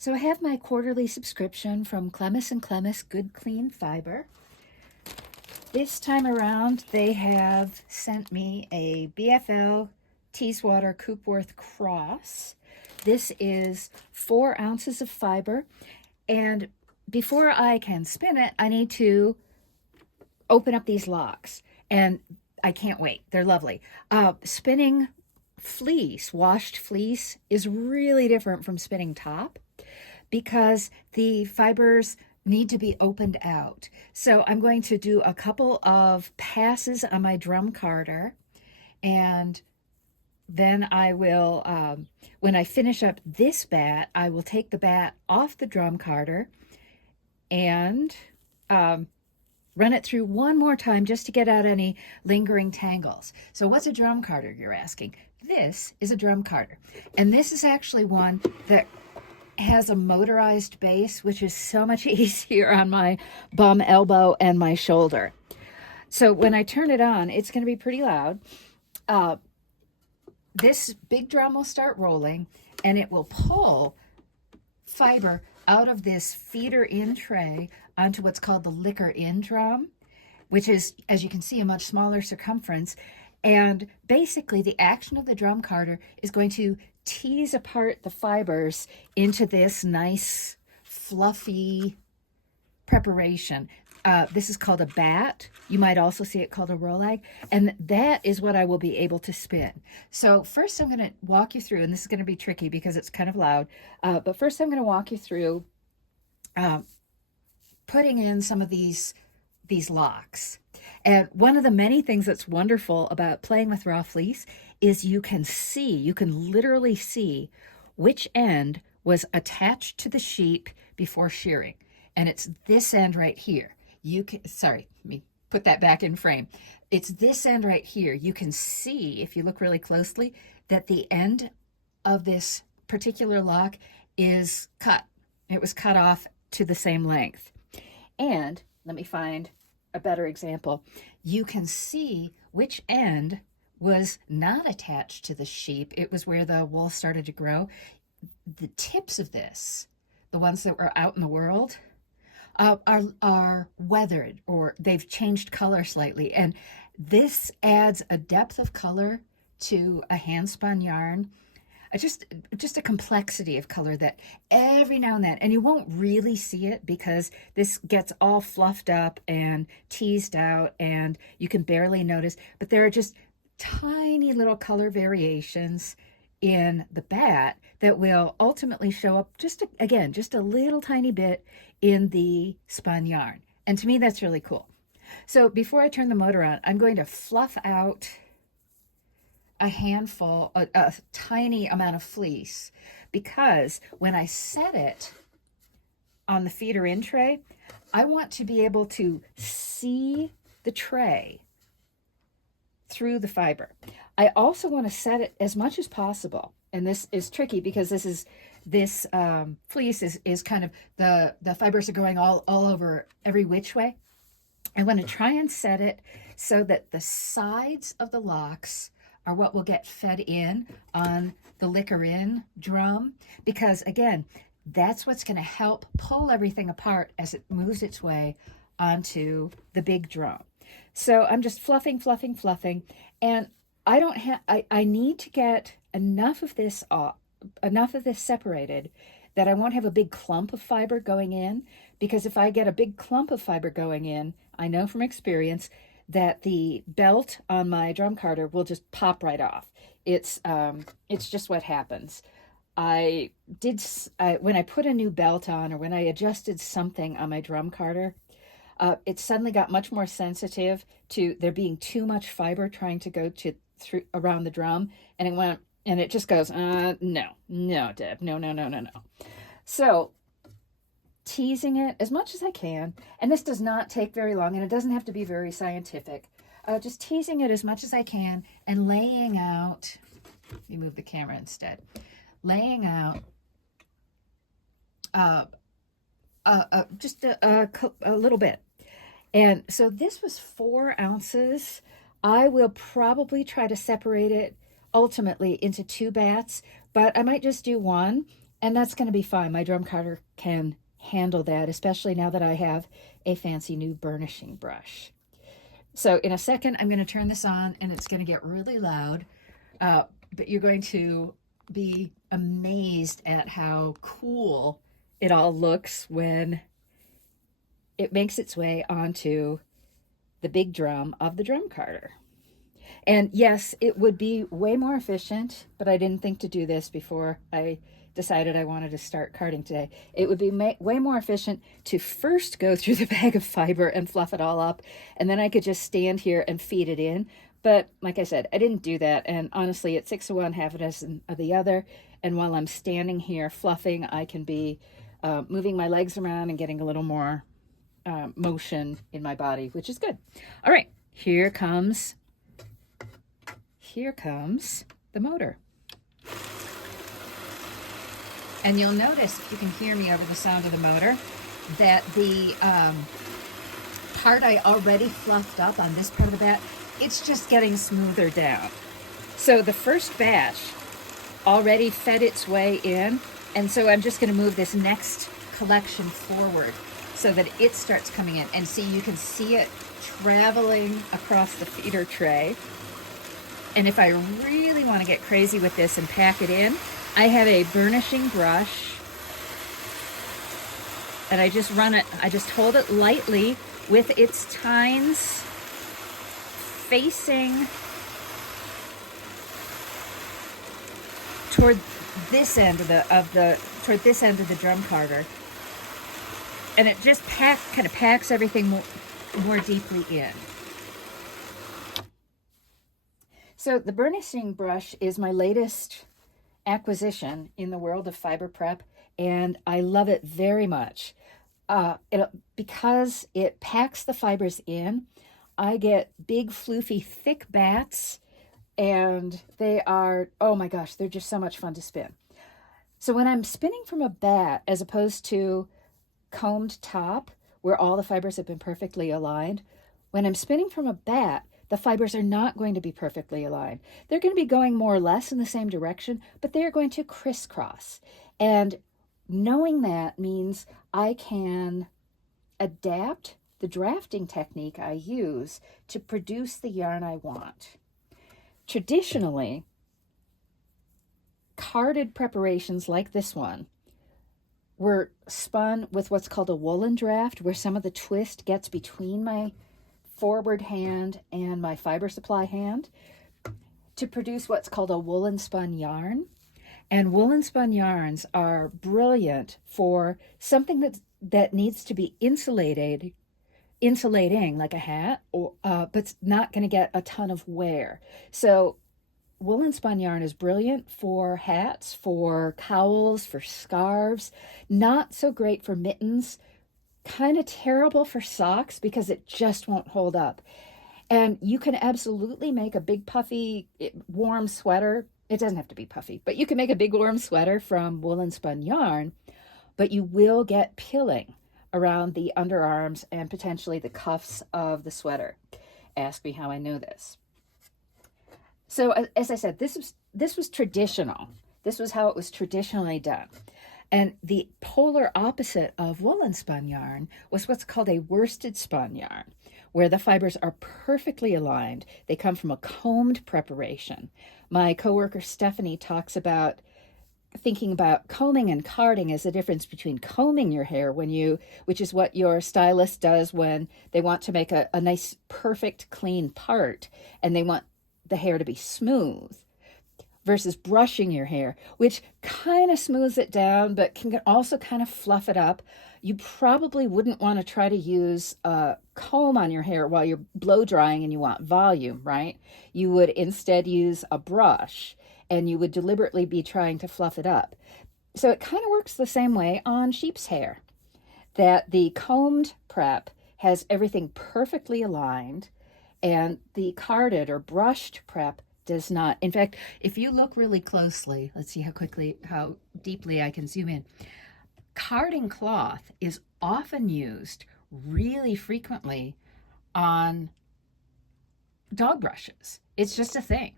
So I have my quarterly subscription from Clemis and Clemis Good Clean Fiber. This time around, they have sent me a BFL Teeswater Coopworth Cross. This is 4 ounces of fiber, and before I can spin it, I need to open up these locks, and I can't wait. They're lovely. Spinning fleece, washed fleece, is really different from spinning top because the fibers need to be opened out. So I'm going to do a couple of passes on my drum carder, and then I will, when I finish up this bat, I will take the bat off the drum carder and run it through one more time just to get out any lingering tangles. So what's a drum carder, you're asking? This is a drum carder, and this is actually one that has a motorized base, which is so much easier on my bum, elbow, and my shoulder. So when I turn it on, it's going to be pretty loud. This big drum will start rolling, and it will pull fiber out of this feeder in tray onto what's called the liquor in drum, which is, as you can see, a much smaller circumference. And basically the action of the drum carder is going to tease apart the fibers into this nice fluffy preparation. This is called a bat. You might also see it called a rolag, and that is what I will be able to spin. So first I'm going to walk you through, and this is going to be tricky because it's kind of loud, but first I'm going to walk you through putting in some of these locks. And one of the many things that's wonderful about playing with raw fleece is you can literally see which end was attached to the sheep before shearing. And it's this end right here. Let me put that back in frame. It's this end right here. You can see, if you look really closely, that the end of this particular lock is cut. It was cut off to the same length. And let me find a better example. You can see which end was not attached to the sheep. It was where the wool started to grow. The tips of this, the ones that were out in the world, are weathered, or they've changed color slightly. And this adds a depth of color to a hand-spun yarn. Just a complexity of color that every now and then, and you won't really see it because this gets all fluffed up and teased out and you can barely notice, but there are just tiny little color variations in the bat that will ultimately show up just a little tiny bit in the spun yarn. And to me, that's really cool. So before I turn the motor on, I'm going to fluff out a handful, a tiny amount of fleece, because when I set it on the feeder in tray, I want to be able to see the tray through the fiber. I also want to set it as much as possible, and this is tricky because this fleece is kind of, the fibers are going all over every which way. I want to try and set it so that the sides of the locks are what will get fed in on the liquor in drum, because again, that's what's going to help pull everything apart as it moves its way onto the big drum. So I'm just fluffing, and I need to get enough of this separated that I won't have a big clump of fiber going in, because if I get a big clump of fiber going in, I know from experience that the belt on my drum carder will just pop right off. It's just what happens. When I put a new belt on, or when I adjusted something on my drum carder, it suddenly got much more sensitive to there being too much fiber trying to go through around the drum, and it just goes, no, Deb, no. So teasing it as much as I can, and this does not take very long, and it doesn't have to be very scientific. Just teasing it as much as I can and laying out, let me move the camera instead, laying out just a little bit. And so this was 4 ounces. I will probably try to separate it ultimately into 2 bats, but I might just do one And that's going to be fine. My drum carder can handle that, especially now that I have a fancy new burnishing brush. So in a second, I'm going to turn this on and it's going to get really loud, but you're going to be amazed at how cool it all looks when it makes its way onto the big drum of the drum carder. And yes, it would be way more efficient, but I didn't think to do this before I decided I wanted to start carding today. It would be way more efficient to first go through the bag of fiber and fluff it all up, and then I could just stand here and feed it in. But like I said, I didn't do that, and honestly, it's 6 of one, half a dozen of the other, and while I'm standing here fluffing, I can be moving my legs around and getting a little more motion in my body, which is good. All right, here comes the motor. And you'll notice, if you can hear me over the sound of the motor, that the part I already fluffed up on this part of the bat, it's just getting smoother down. So the first batch already fed its way in, and so I'm just going to move this next collection forward so that it starts coming in. And see, you can see it traveling across the feeder tray. And if I really want to get crazy with this and pack it in, I have a burnishing brush, and I just hold it lightly with its tines facing toward this end of the drum carder, and it just kind of packs everything more deeply in. So the burnishing brush is my latest acquisition in the world of fiber prep, and I love it very much. Because it packs the fibers in, I get big, floofy, thick bats, and they are, oh my gosh, they're just so much fun to spin. So when I'm spinning from a bat, as opposed to combed top, where all the fibers have been perfectly aligned, when I'm spinning from a bat, the fibers are not going to be perfectly aligned. They're going to be going more or less in the same direction, but they are going to crisscross. And knowing that means I can adapt the drafting technique I use to produce the yarn I want. Traditionally, carded preparations like this one were spun with what's called a woolen draft, where some of the twist gets between my forward hand and my fiber supply hand to produce what's called a woolen spun yarn. And woolen spun yarns are brilliant for something that needs to be insulating like a hat, or but it's not going to get a ton of wear. So woolen spun yarn is brilliant for hats, for cowls, for scarves. Not so great for mittens. Kind of terrible for socks because it just won't hold up. And you can absolutely make a big puffy warm sweater. It doesn't have to be puffy, but you can make a big warm sweater from woolen spun yarn, but you will get pilling around the underarms and potentially the cuffs of the sweater. Ask me how I know this. So as I said, this was traditional. This was how it was traditionally done. And the polar opposite of woolen spun yarn was what's called a worsted spun yarn, where the fibers are perfectly aligned. They come from a combed preparation. My coworker Stephanie talks about thinking about combing and carding as the difference between combing your hair which is what your stylist does when they want to make a nice, perfect, clean part, and they want the hair to be smooth, versus brushing your hair, which kind of smooths it down, but can also kind of fluff it up. You probably wouldn't want to try to use a comb on your hair while you're blow drying and you want volume, right? You would instead use a brush, and you would deliberately be trying to fluff it up. So it kind of works the same way on sheep's hair, that the combed prep has everything perfectly aligned, and the carded or brushed prep does not. In fact, if you look really closely, let's see how deeply I can zoom in. Carding cloth is often used really frequently on dog brushes. It's just a thing.